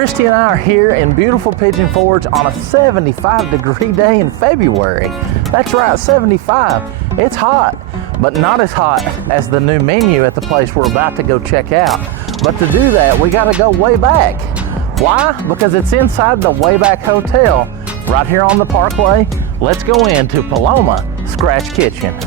Christy and I are here in beautiful Pigeon Forge on a 75-degree day in February. That's right, 75. It's hot, but not as hot as the new menu at the place we're about to go check out. But to do that, we gotta go way back. Why? Because it's inside the Wayback Hotel, right here on the Parkway. Let's go into Paloma Scratch Kitchen.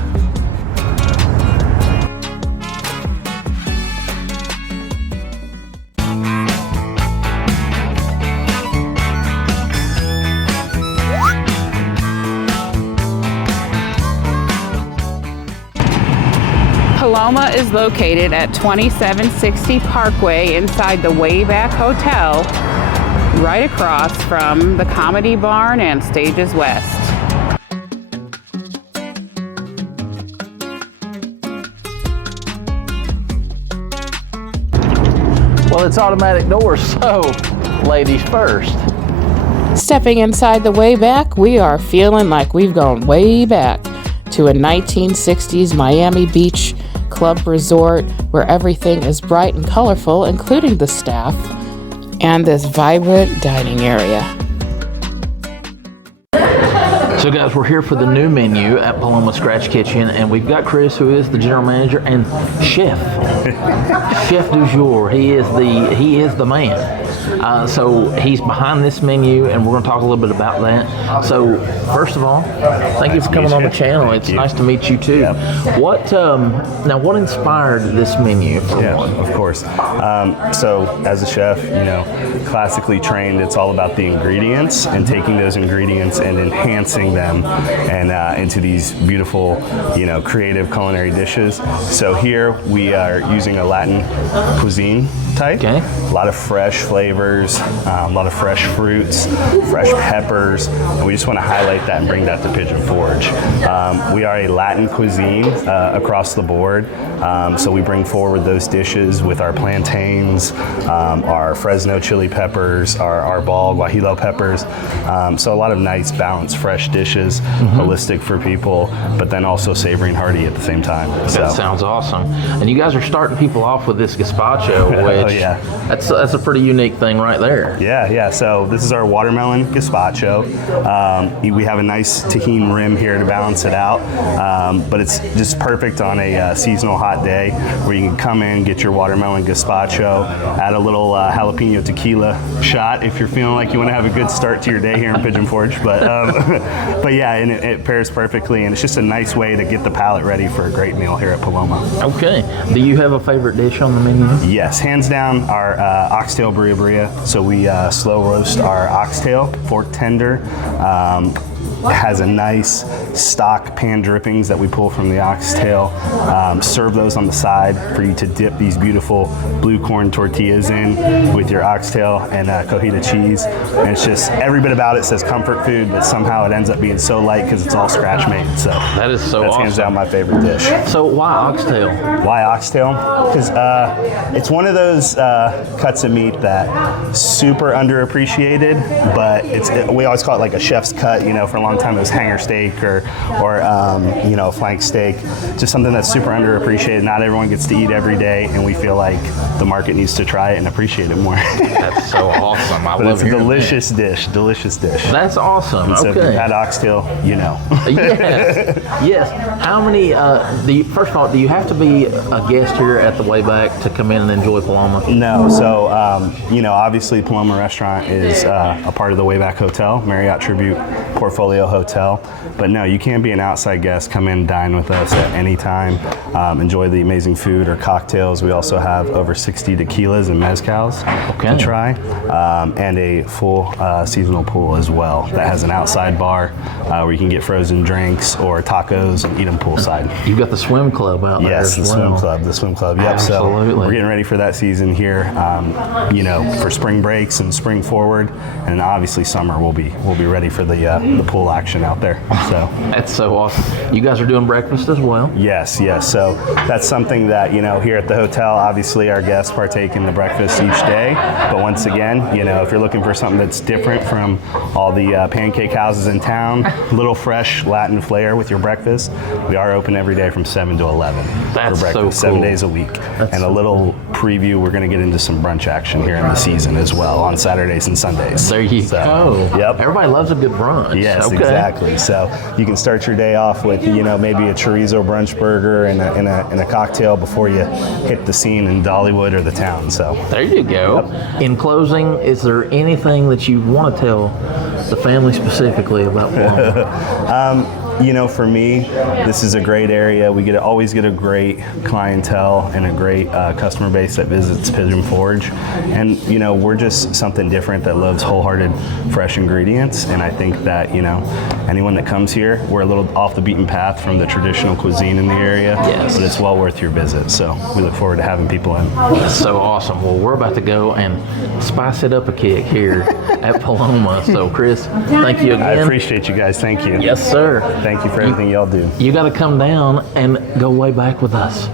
Paloma is located at 2760 Parkway inside the Wayback Hotel, right across from the Comedy Barn and Stages West. Well, it's automatic doors, so ladies first. Stepping inside the Wayback, we are feeling like we've gone way back to a 1960s Miami Beach club resort where everything is bright and colorful, including the staff and this vibrant dining area. So guys, we're here for the new menu at Paloma Scratch Kitchen, and we've got Chris, who is the general manager and chef du jour. He is the man. So he's behind this menu, and we're going to talk a little bit about that. So first of all, thank you for coming on the channel. It's nice to meet you too. Yep. What inspired this menu? Of course. So as a chef, classically trained, it's all about the ingredients and taking those ingredients and enhancing them and into these beautiful, creative culinary dishes. So here we are using a Latin cuisine type. Okay. A lot of fresh flavors, a lot of fresh fruits, fresh peppers, and we just want to highlight that and bring that to Pigeon Forge. We are a Latin cuisine across the board, so we bring forward those dishes with our plantains, our Fresno chili peppers, our ball guajillo peppers, so a lot of nice, balanced, fresh dishes, holistic for people, but then also savory and hearty at the same time. That sounds awesome. And you guys are starting people off with this gazpacho, which that's a pretty unique thing right there. Yeah. So this is our watermelon gazpacho. We have a nice tahini rim here to balance it out, but it's just perfect on a seasonal hot day where you can come in, get your watermelon gazpacho, add a little jalapeno tequila shot if you're feeling like you want to have a good start to your day here in Pigeon Forge. But yeah, and it pairs perfectly, and it's just a nice way to get the palate ready for a great meal here at Paloma. Okay. Do you have a favorite dish on the menu? Yes, hands down, our oxtail birria. So we slow roast our oxtail, fork tender. Has a nice stock pan drippings that we pull from the oxtail. Serve those on the side for you to dip these beautiful blue corn tortillas in with your oxtail and cojita cheese. And it's just, every bit about it says comfort food, but somehow it ends up being so light because it's all scratch made. So that's awesome. Hands down my favorite dish. So why oxtail? Why oxtail? Because it's one of those cuts of meat that super underappreciated, but we always call it like a chef's cut. For a long time it was hanger steak or flank steak. Just something that's super underappreciated. Not everyone gets to eat every day, and we feel like the market needs to try it and appreciate it more. That's so awesome. I love it. It's a delicious dish. That's awesome. And so okay. If you've had oxtail, Yes. How many, first of all, do you have to be a guest here at the Wayback to come in and enjoy Paloma? No. So, obviously Paloma Restaurant is a part of the Wayback Hotel, Marriott Tribute Portfolio Hotel. But no, you can be an outside guest, come in, dine with us at any time, enjoy the amazing food or cocktails. We also have over 60 tequilas and mezcals to try, and a full seasonal pool as well that has an outside bar where you can get frozen drinks or tacos and eat them poolside. You've got the swim club out there. Yes, the swim club. Yep. Absolutely. So we're getting ready for that season here, for spring breaks and spring forward, and obviously summer we'll be ready for the pool action out there. So That's so awesome. You guys are doing breakfast as well? yes. So that's something that, here at the hotel, obviously our guests partake in the breakfast each day. But once again, if you're looking for something that's different from all the pancake houses in town, a little fresh Latin flair with your breakfast, we are open every day from 7 to 11 That's for so breakfast, 7 cool. days a week. That's And so a little preview, we're going to get into some brunch action here in the season as well on Saturdays and Sundays. There you go. Yep. Everybody loves a good brunch. Yes, Okay. exactly. So you can start your day off with, maybe a chorizo brunch burger and a cocktail before you hit the scene in Dollywood or the town. So There you go. In closing, is there anything that you want to tell the family specifically about Paloma? for me, this is a great area. We always get a great clientele and a great customer base that visits Pigeon Forge. And, we're just something different that loves wholehearted, fresh ingredients. And I think that, anyone that comes here, we're a little off the beaten path from the traditional cuisine in the area, Yes. but it's well worth your visit. So we look forward to having people in. That's so awesome. Well, we're about to go and spice it up a kick here at Paloma. So, Chris, thank you again. I appreciate you guys. Thank you. Yes, sir. Thank you for everything y'all do. You got to come down and go way back with us.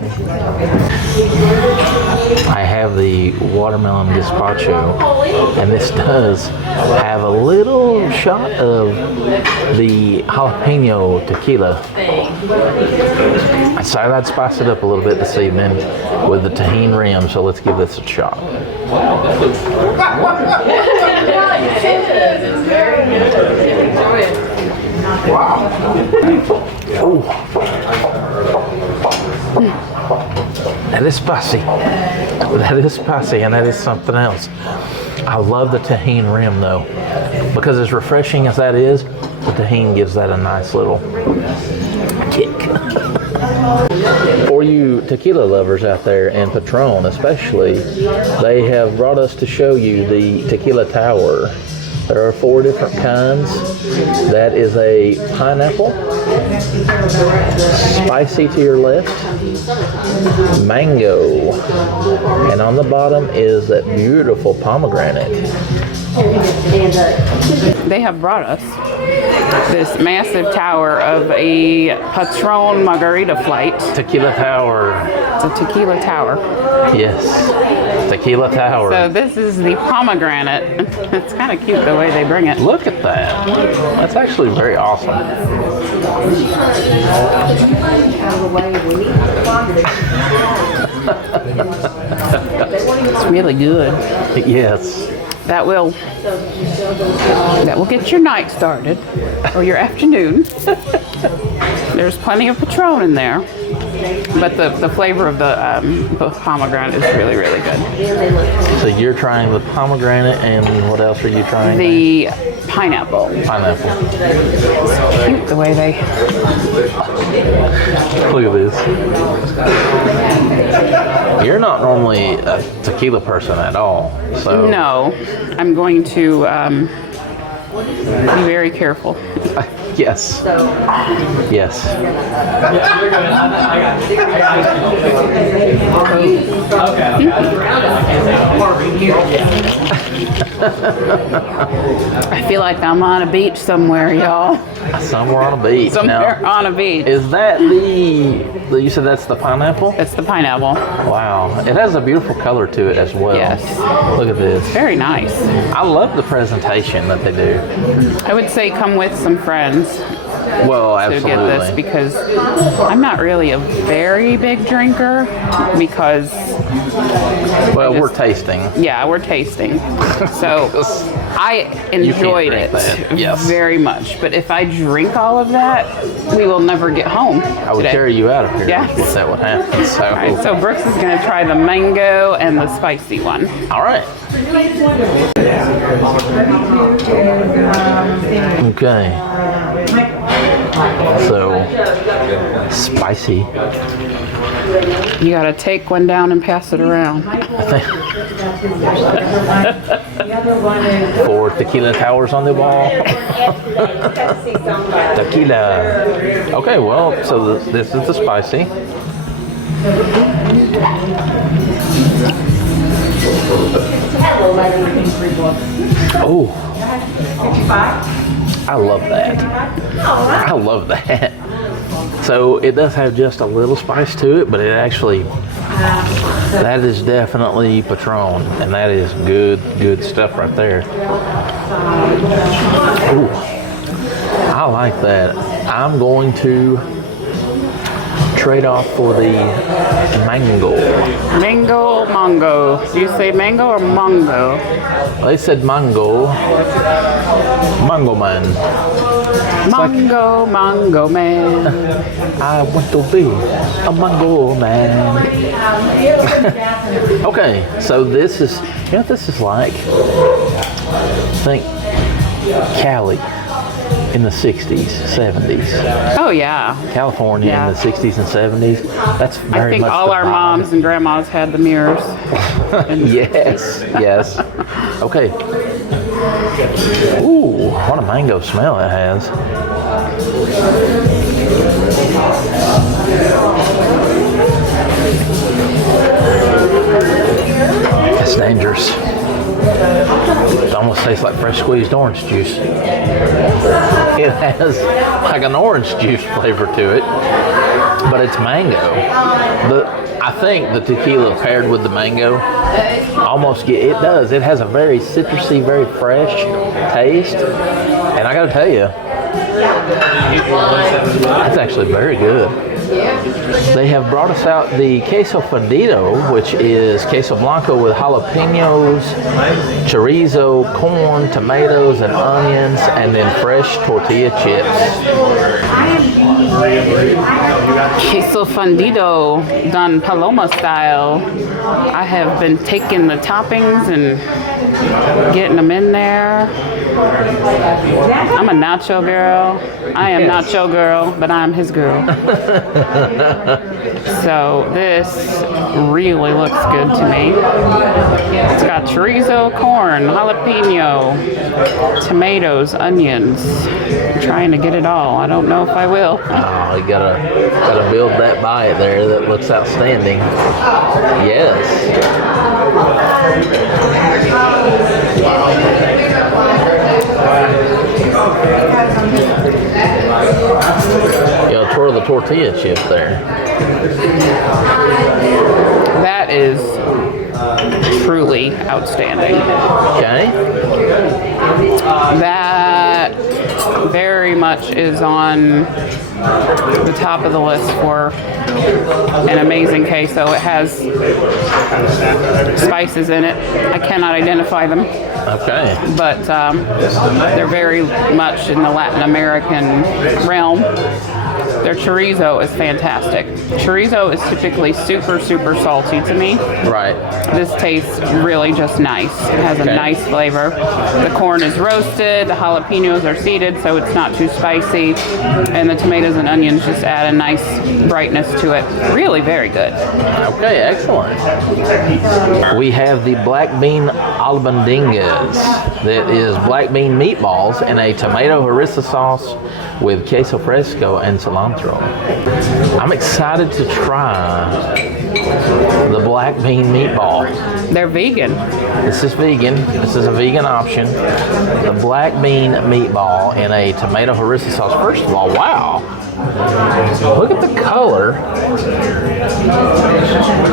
I have the watermelon gazpacho, and this does have a little shot of the jalapeno tequila. I decided I'd spice it up a little bit this evening with the tahini rim, so let's give this a shot. That is spicy. That is spicy, and that is something else. I love the tahini rim, though, because as refreshing as that is, the tahini gives that a nice little kick. For you tequila lovers out there, and Patron especially, they have brought us to show you the tequila tower. There are 4 different kinds. That is a pineapple, spicy to your left, mango, and on the bottom is that beautiful pomegranate. They have brought us this massive tower of a Patron margarita flight. Tequila tower. It's a tequila tower. Yes, tequila tower. So this is the pomegranate. It's kind of cute the way they bring it. Look at that. That's actually very awesome. It's really good. Yes. That will get your night started, or your afternoon. There's plenty of Patron in there, but the flavor of the pomegranate is really, really good. So you're trying the pomegranate, and what else are you trying? The pineapple. Pineapple. It's cute the way they... Look at this. You're not normally a tequila person at all, so... No, I'm going to be very careful. Yes. Yes. I feel like I'm on a beach somewhere, y'all. Somewhere on a beach. Somewhere Now, on a beach. is that you said that's the pineapple? It's the pineapple. Wow. It has a beautiful color to it as well. Yes. Look at this. Very nice. I love the presentation that they do. I would say come with some friends Well, to absolutely. get this, because I'm not really a very big drinker, because Well, we're tasting. yeah, we're tasting. So I enjoyed drink it that. Yes. very much. But if I drink all of that, we will never get home. I would today. carry you out of here Yes. if that would happen. So, All right, so Brooks is going to try the mango and the spicy one. all right. Okay. So, spicy. You got to take one down and pass it around. For tequila towers on the wall. Tequila. Okay, well, so this is the spicy. Oh, I love that. I love that. So it does have just a little spice to it, but it actually, that is definitely Patron, and that is good stuff right there. Ooh, I like that. I'm going to trade off for the mango. Mango. Do you say mango or mango? They said mango. Mango man. Mango man. I want to be a mango man. Okay, so this is, you know what this is like? Think Cali in the 60s, 70s. Oh yeah. California in the 60s and 70s. That's very I think much all the our vibe. moms and grandmas had the mirrors. Yes. Okay. Ooh, what a mango smell it has. That's dangerous. It almost tastes like fresh squeezed orange juice. It has like an orange juice flavor to it, but it's mango. I think the tequila paired with the mango it does. It has a very citrusy, very fresh taste. And I gotta tell you, that's actually very good. They have brought us out the queso fundido, which is queso blanco with jalapenos, chorizo, corn, tomatoes, and onions, and then fresh tortilla chips. Queso fundido done Paloma style. I have been taking the toppings and getting them in there. I'm a nacho girl. I am nacho girl, but I'm his girl. So this really looks good to me. It's got chorizo, corn, jalapeno, tomatoes, onions. I'm trying to get it all. I don't know if I will. Oh, you gotta build that bite there. That looks outstanding. Yes. Yeah, twirl the tortilla chip there. That is truly outstanding. Okay. That very much is on the top of the list for an amazing queso. It has spices in it. I cannot identify them. Okay. But they're very much in the Latin American realm. Their chorizo is fantastic. Chorizo is typically super salty to me. Right. This tastes really just nice. It has a nice flavor. The corn is roasted, the jalapenos are seeded, so it's not too spicy, and the tomatoes and onions just add a nice brightness to it. Really very good. Okay, excellent. We have the black bean albandingas. That is black bean meatballs in a tomato harissa sauce with queso fresco and cilantro. I'm excited to try the black bean meatball. They're vegan. This is vegan. This is a vegan option. The black bean meatball in a tomato harissa sauce. First of all, wow. Look at the color.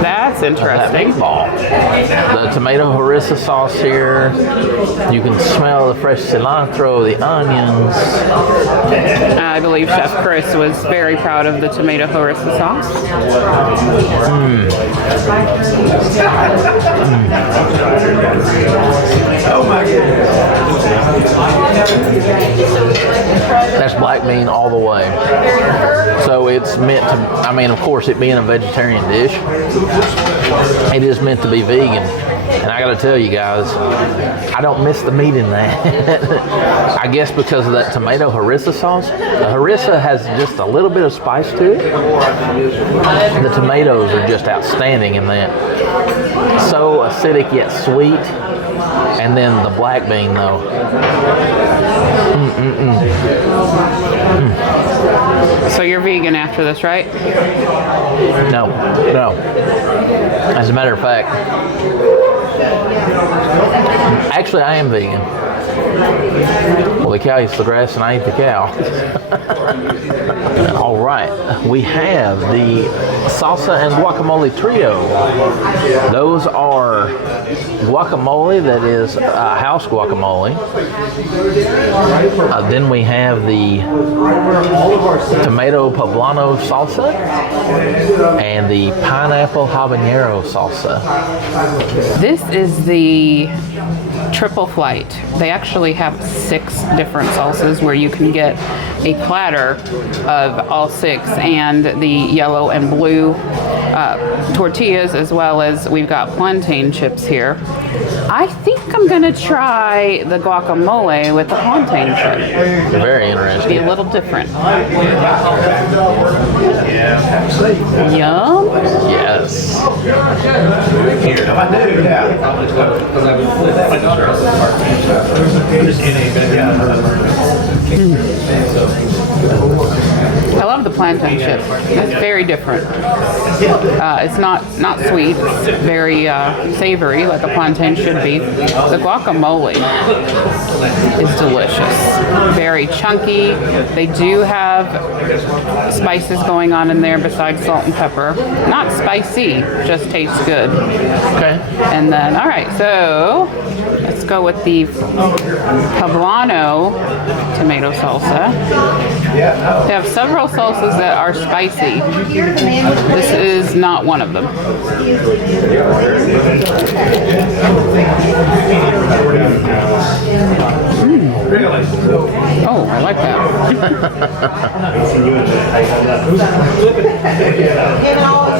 That's interesting. Meatball. The tomato harissa sauce here. You can smell the fresh cilantro, the onions. I believe Chef Chris was very proud of the tomato harissa sauce. That's black bean all the way. So it's meant to, I mean, of course, it being a vegetarian dish, it is meant to be vegan. And I gotta tell you guys, I don't miss the meat in that. I guess because of that tomato harissa sauce. The harissa has just a little bit of spice to it. The tomatoes are just outstanding in that. So acidic yet sweet. And then the black bean though. So you're vegan after this, right? No. As a matter of fact, actually I am vegan. Well, the cow eats the grass and I eat the cow. All right, we have the salsa and guacamole trio. Those are guacamole that is house guacamole. Then we have the tomato poblano salsa and the pineapple habanero salsa. This is the triple flight. They actually have 6 different salsas where you can get a platter of all 6 and the yellow and blue tortillas, as well as we've got plantain chips here. I think I'm gonna try the guacamole with the plantain chip. Very interesting. Be a little different. Yum. Yes. I love the plantain chip. It's very different. It's not sweet. It's very savory, like a plantain should be. The guacamole is delicious. Very chunky. They do have spices going on in there besides salt and pepper. Not spicy, just tastes good. Okay. And then, all right, so let's go with the poblano tomato salsa. They have several salsas that are spicy. This is not one of them. Oh, I like that.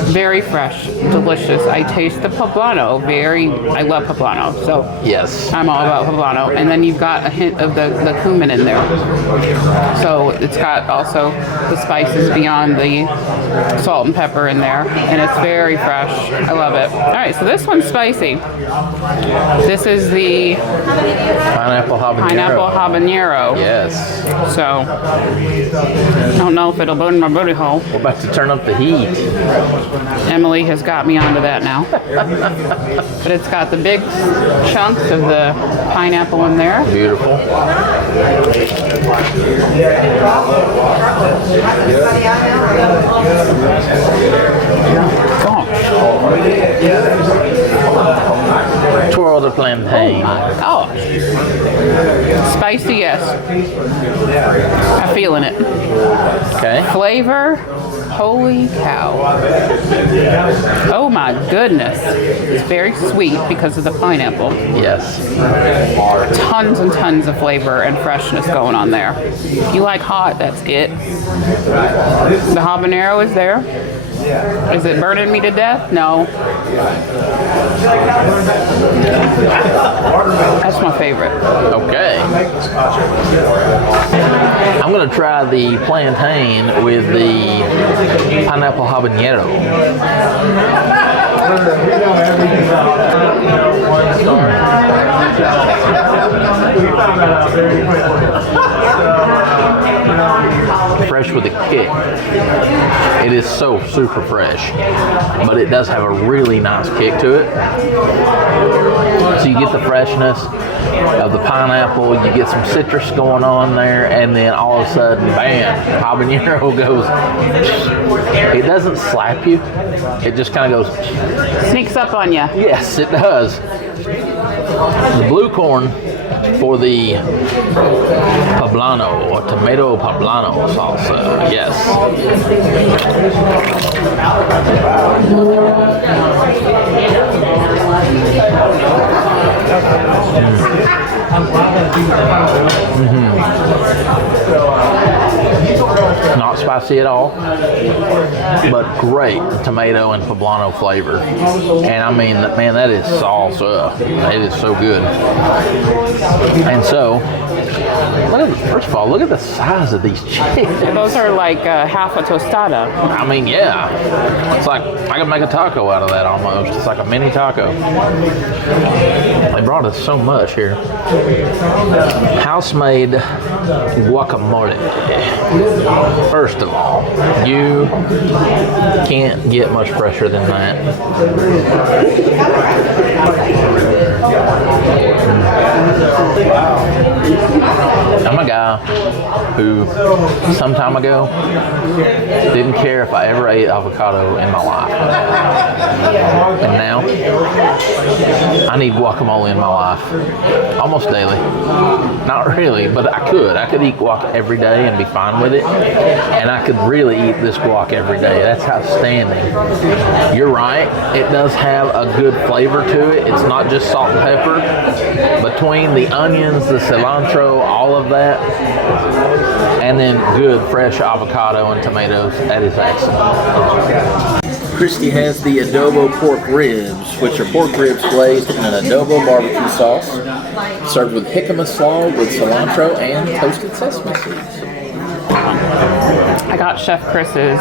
Very fresh, delicious. I taste the poblano. I love poblano, so Yes. I'm all about poblano. And then you've got a hint of the cumin in there. So it's got also the spices beyond the salt and pepper in there. And it's very fresh. I love it. All right, so this one's spicy. This is the Pineapple habanero. Yes. So, I don't know if it'll burn my booty hole. We're about to turn up the heat. Emily has got me onto that now. But it's got the big chunks of the pineapple in there. Beautiful. Twirl the plantain. Oh, spicy, yes. I'm feeling it. Okay. Flavor, holy cow. Oh my goodness. It's very sweet because of the pineapple. Yes. Tons and tons of flavor and freshness going on there. If you like hot, that's it. The habanero is there. Is it burning me to death? No. That's my favorite. Okay. I'm going to try the plantain with the pineapple habanero. Fresh with a kick. It is so super fresh, but it does have a really nice kick to it. So you get the freshness of the pineapple, you get some citrus going on there, and then all of a sudden, bam, habanero goes. It doesn't slap you. It just kind of goes. Sneaks up on you. Yes, it does. The blue corn for the poblano or tomato poblano salsa. Yes. Not spicy at all, but great tomato and poblano flavor. And I mean, man, that is salsa. It is so good. And so, first of all, look at the size of these chickens. Those are like half a tostada. I mean, yeah. It's like, I could make a taco out of that almost. It's like a mini taco. They brought us so much here. House-made guacamole. First of all, you can't get much fresher than that. guy who, some time ago, didn't care if I ever ate avocado in my life. And now, I need guacamole in my life. Almost daily. Not really, but I could. I could eat guac every day and be fine with it. And I could really eat this guac every day. That's outstanding. You're right. It does have a good flavor to it. It's not just salt and pepper. Between the onions, the cilantro, all of that, and then good fresh avocado and tomatoes, that is excellent. Christy has the adobo pork ribs, which are pork ribs glazed in an adobo barbecue sauce, served with jicama slaw with cilantro and toasted sesame seeds. I got Chef Chris's,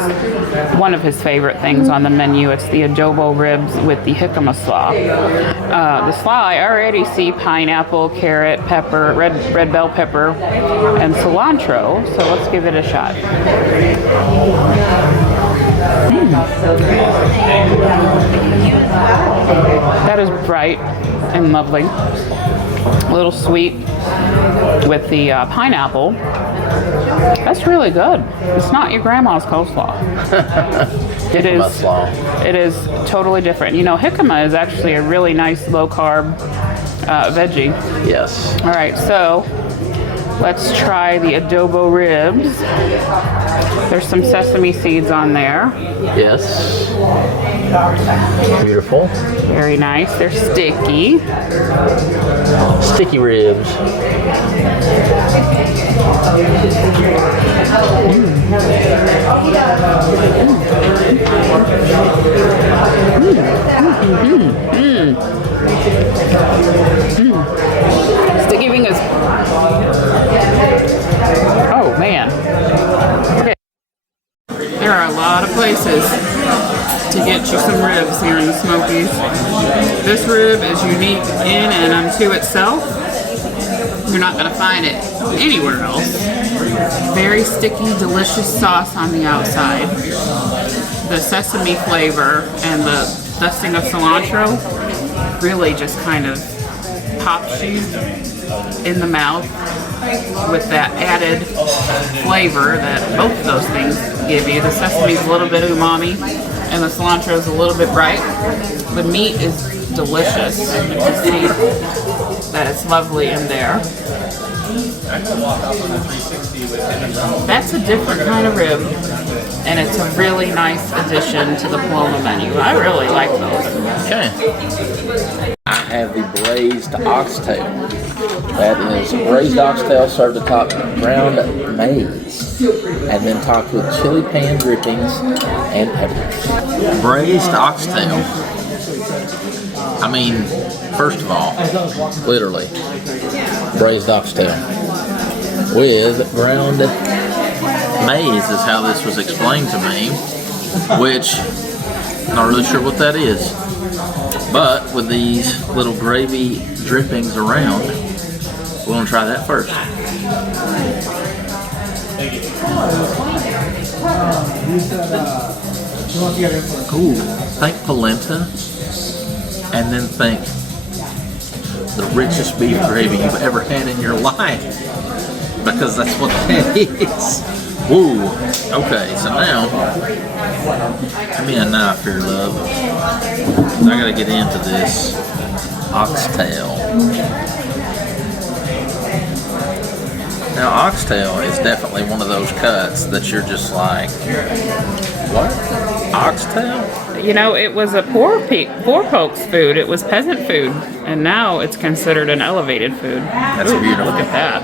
one of his favorite things on the menu. It's the adobo ribs with the jicama slaw. The slaw, I already see pineapple, carrot, pepper, red bell pepper, and cilantro. So let's give it a shot. That is bright and lovely. A little sweet with the pineapple. That's really good. It's not your grandma's coleslaw. It is totally different. You know, jicama is actually a really nice low-carb veggie. Yes. All right, so let's try the adobo ribs. There's some sesame seeds on there. Yes. Beautiful. Very nice. They're sticky. Sticky ribs. Sticky fingers. Oh man. Okay. There are a lot of places to get you some ribs here in the Smokies. This rib is unique in and unto itself. You're not going to find it anywhere else. Very sticky, delicious sauce on the outside. The sesame flavor and the dusting of cilantro really just kind of pops you in the mouth with that added flavor that both of those things give you. The sesame's a little bit umami and the cilantro's a little bit bright. The meat is delicious. You can see that it's lovely in there. That's a different kind of rib, and it's a really nice addition to the Paloma menu. I really like those. Okay. I have the braised oxtail. That is braised oxtail served atop ground maize and then topped with chili pan drippings and peppers. Braised oxtail. I mean, first of all, literally, braised oxtail with ground maize is how this was explained to me, which I'm not really sure what that is. But with these little gravy drippings around, we're going to try that first. Ooh, think polenta, and then think the richest beef gravy you've ever had in your life, because that's what that is. Woo. Okay, so now, give me a knife here, love. I gotta get into this oxtail. Now, oxtail is definitely one of those cuts that you're just like, what? Oxtail? You know, it was a poor folks' food. It was peasant food, and now it's considered an elevated food. That's beautiful. Look at that.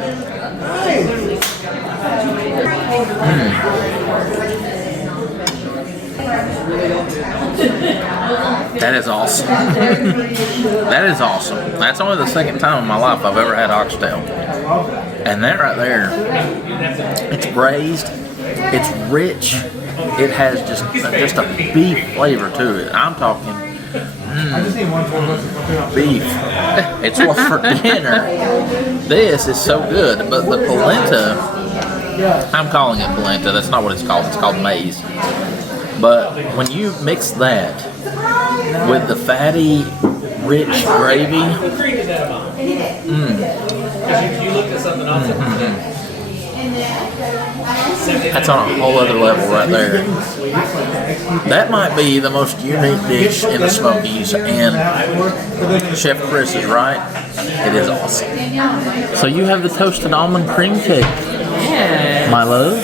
That is awesome. That is awesome. That's only the second time in my life I've ever had oxtail. And that right there, it's braised, it's rich, it has just a beef flavor to it. I'm talking beef. It's what's for dinner. This is so good, but the polenta, I'm calling it polenta, that's not what it's called maize. But when you mix that with the fatty, rich gravy, That's on a whole other level right there. That might be the most unique dish in the Smokies, and Chef Chris is right. It is awesome. So you have the toasted almond cream cake, my love.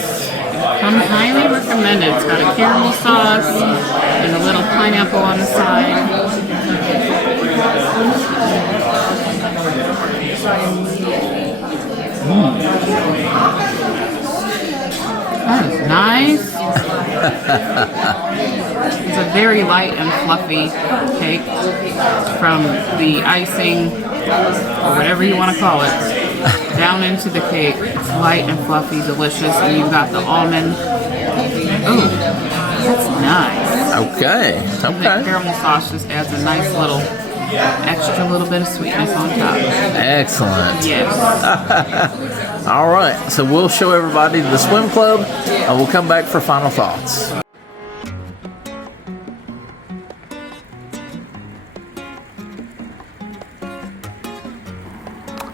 I'm highly recommended. It's got a caramel sauce and a little pineapple on the side. That is nice. It's a very light and fluffy cake from the icing, or whatever you want to call it, down into the cake. It's light and fluffy, delicious, and you've got the almond. Ooh, that's nice. Okay. The caramel sauce just adds a nice little extra little bit of sweetness on top. Excellent. Yes. All right, so we'll show everybody the swim club, and we'll come back for final thoughts.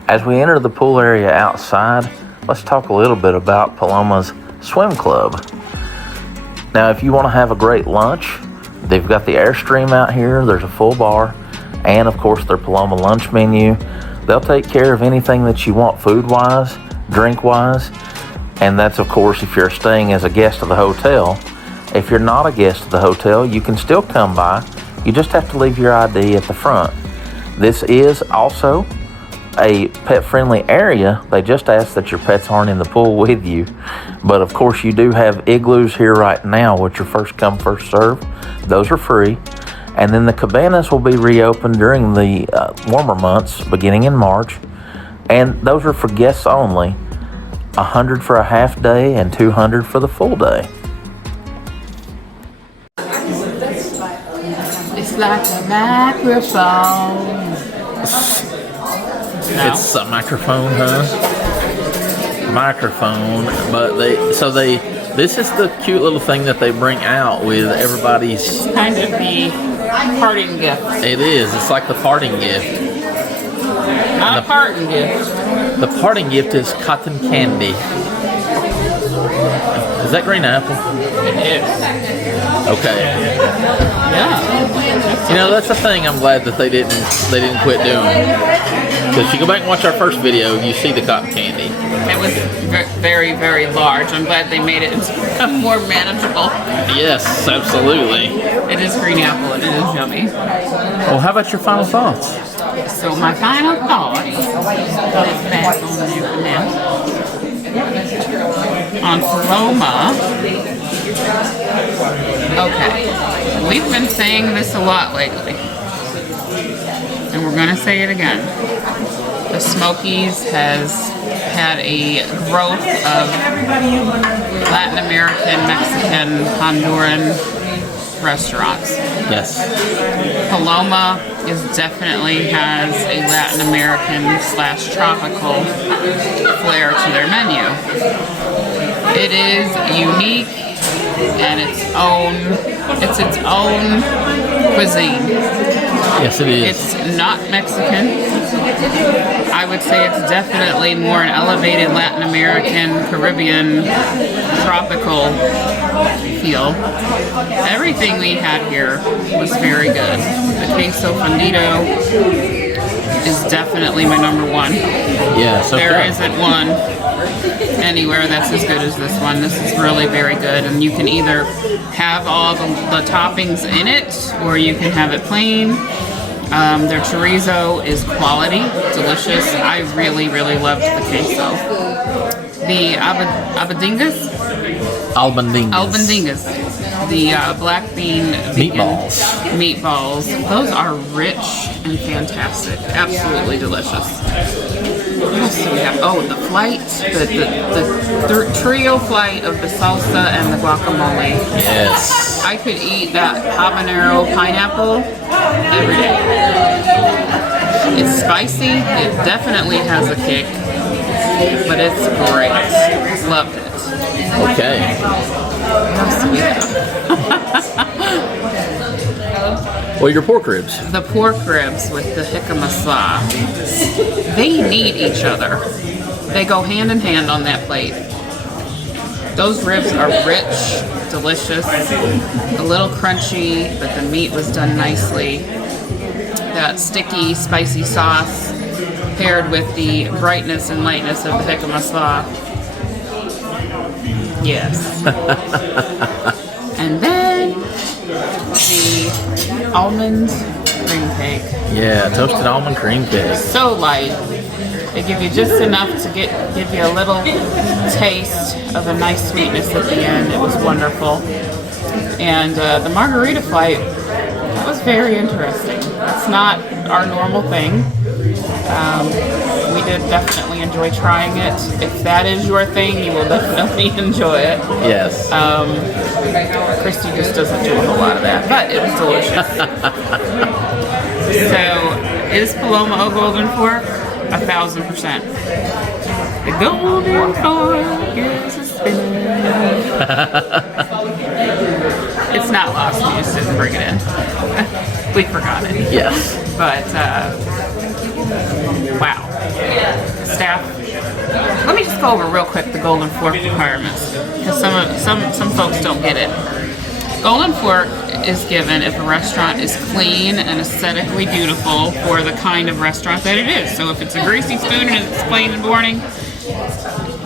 As we enter the pool area outside, let's talk a little bit about Paloma's swim club. Now, if you want to have a great lunch, they've got the Airstream out here. There's a full bar, and of course their Paloma lunch menu. They'll take care of anything that you want food-wise, drink-wise, and that's of course if you're staying as a guest of the hotel. If you're not a guest of the hotel, you can still come by. You just have to leave your ID at the front. This is also a pet-friendly area. They just ask that your pets aren't in the pool with you. But of course you do have igloos here right now, which are first come, first serve. Those are free. And then the cabanas will be reopened during the warmer months, beginning in March. And those are for guests only. $100 for a half day and $200 for the full day. It's like a microphone. It's a microphone, huh? Microphone, but this is the cute little thing that they bring out with everybody's. Kind of the parting gift. It is. It's like the parting gift. Not a parting gift. The parting gift is cotton candy. Is that green apple? It is. Okay. Yeah. You know, that's the thing I'm glad that they didn't quit doing. Because if you go back and watch our first video, you see the cotton candy. It was very, very large. I'm glad they made it more manageable. Yes, absolutely. It is green apple and it is yummy. Well, how about your final thoughts? So my final thought is back on there for now. On Paloma. Okay. We've been saying this a lot lately. And we're going to say it again. The Smokies has had a growth of Latin American, Mexican, Honduran restaurants. Yes. Paloma definitely has a Latin American / tropical flair to their menu. It is unique and it's its own cuisine. Yes, it is. It's not Mexican. I would say it's definitely more an elevated Latin American, Caribbean, tropical feel. Everything we had here was very good. The queso fundido is definitely my number one. Yes, okay. There isn't one anywhere that's as good as this one. This is really very good, and you can either have all the toppings in it, or you can have it plain. Their chorizo is quality, delicious. I really, really loved the queso. The albandingas, the black bean meatballs. Those are rich and fantastic. Absolutely delicious. What else do we have? Oh, the flight, the trio flight of the salsa and the guacamole. Yes. I could eat that habanero pineapple every day. It's spicy. It definitely has a kick, but it's great. Loved it. Okay. What else do we have? Well, your pork ribs. The pork ribs with the jicama sauce. They need each other. They go hand in hand on that plate. Those ribs are rich, delicious, a little crunchy, but the meat was done nicely. That sticky, spicy sauce paired with the brightness and lightness of the jicama slaw. Yes. And then the almond cream cake. Yeah, toasted almond cream cake. So light. They give you just enough to give you a little taste of a nice sweetness at the end. It was wonderful. And the margarita flight, that was very interesting. It's not our normal thing. We did definitely enjoy trying it. If that is your thing, you will definitely enjoy it. Yes. Christy just doesn't do a whole lot of that, but it was delicious. So, is Paloma a golden fork? 1,000%. The golden fork is a spinning. It's not lost. We just didn't bring it in. We forgot it. Yes. But wow. Staff. Let me just go over real quick the golden fork requirements, because some folks don't get it. Golden fork is given if a restaurant is clean and aesthetically beautiful for the kind of restaurant that it is. So if it's a greasy spoon and it's plain and boring,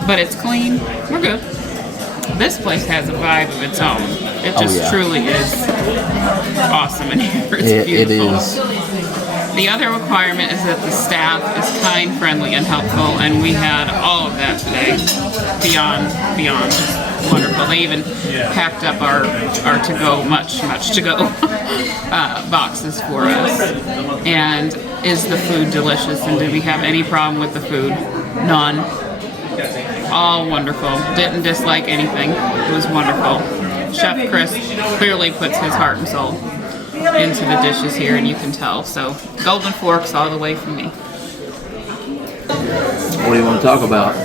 but it's clean, we're good. This place has a vibe of its own. It just truly is awesome in here. It's beautiful. It is. The other requirement is that the staff is kind, friendly, and helpful, and we had all of that today. Beyond just wonderful. They even packed up our to-go, much to-go boxes for us. And is the food delicious? And did we have any problem with the food? None. All wonderful. Didn't dislike anything. It was wonderful. Chef Chris clearly puts his heart and soul into the dishes here, and you can tell. So, golden forks all the way from me. What do you want to talk about?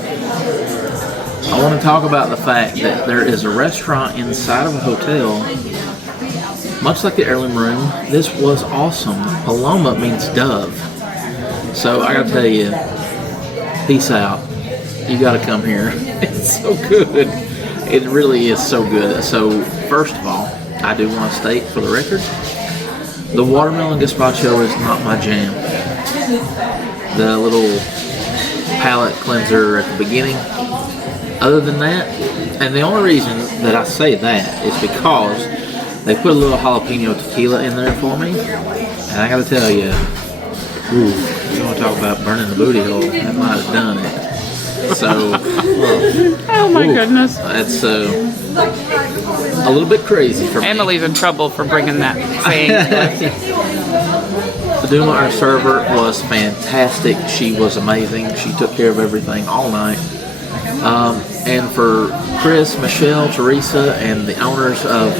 I want to talk about the fact that there is a restaurant inside of a hotel, much like the heirloom room. This was awesome. Paloma means dove. So I gotta tell you, peace out. You gotta come here. It's so good. It really is so good. So first of all, I do want to state for the record, the watermelon gazpacho is not my jam. The little palate cleanser at the beginning. Other than that, and the only reason that I say that is because they put a little jalapeno tequila in there for me, and I gotta tell you, ooh, you want to talk about burning the booty hole, that might have done it. So, Oh my goodness. that's a little bit crazy for me. Emily's in trouble for bringing that saying. Padula, our server, was fantastic. She was amazing. She took care of everything all night. And for Chris, Michelle, Teresa, and the owners of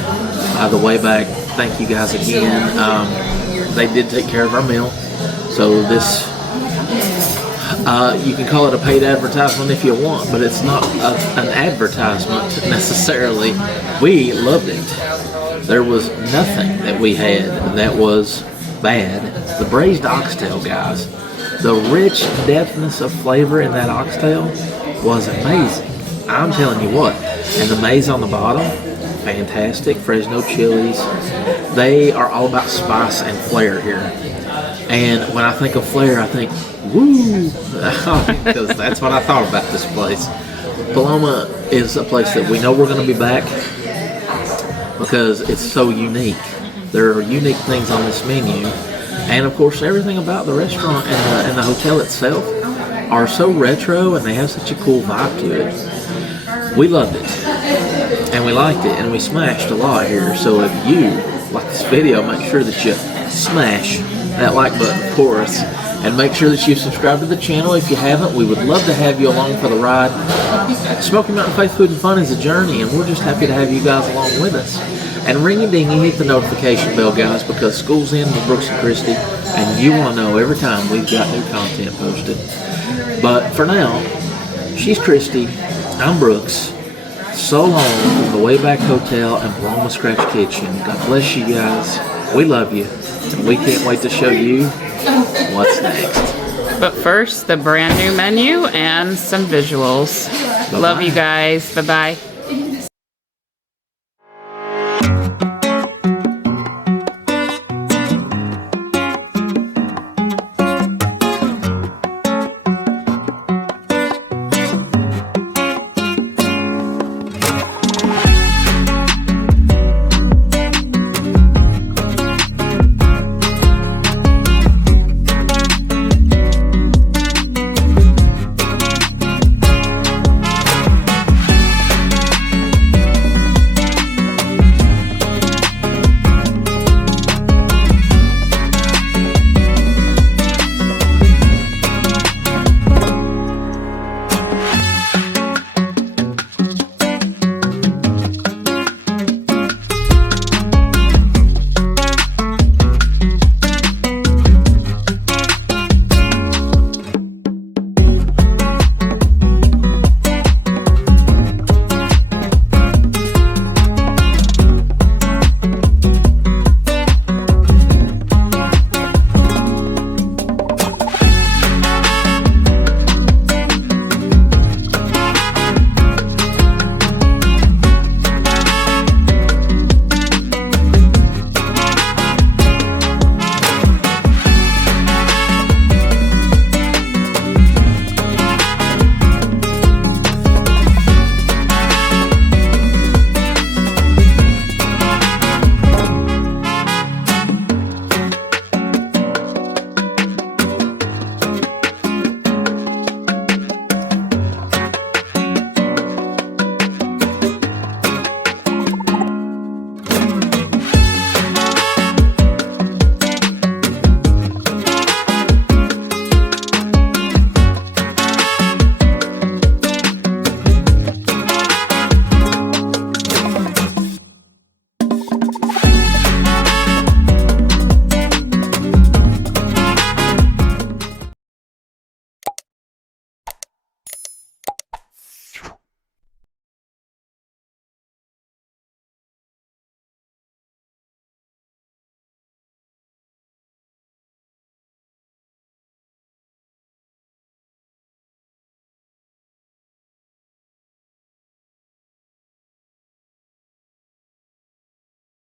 the Wayback, thank you guys again. They did take care of our meal. So this, you can call it a paid advertisement if you want, but it's not an advertisement necessarily. We loved it. There was nothing that we had that was bad. The braised oxtail, guys, the rich depthness of flavor in that oxtail was amazing. I'm telling you what. And the maize on the bottom, fantastic. Fresno chilies. They are all about spice and flair here. And when I think of flair, I think, woo, because that's what I thought about this place. Paloma is a place that we know we're going to be back because it's so unique. There are unique things on this menu. And of course, everything about the restaurant and the hotel itself are so retro, and they have such a cool vibe to it. We loved it, and we liked it, and we smashed a lot here. So if you like this video, make sure that you smash that like button, of course, and make sure that you subscribe to the channel if you haven't. We would love to have you along for the ride. Smoky Mountain Faith Food and Fun is a journey, and we're just happy to have you guys along with us. And ring-a-ding-y, hit the notification bell, guys, because school's in with Brooks and Christy, and you want to know every time we've got new content posted. But for now, she's Christy, I'm Brooks. So long from the Wayback Hotel and Paloma Scratch Kitchen. God bless you guys. We love you. And we can't wait to show you what's next. But first, the brand new menu and some visuals. Love you guys. Bye-bye.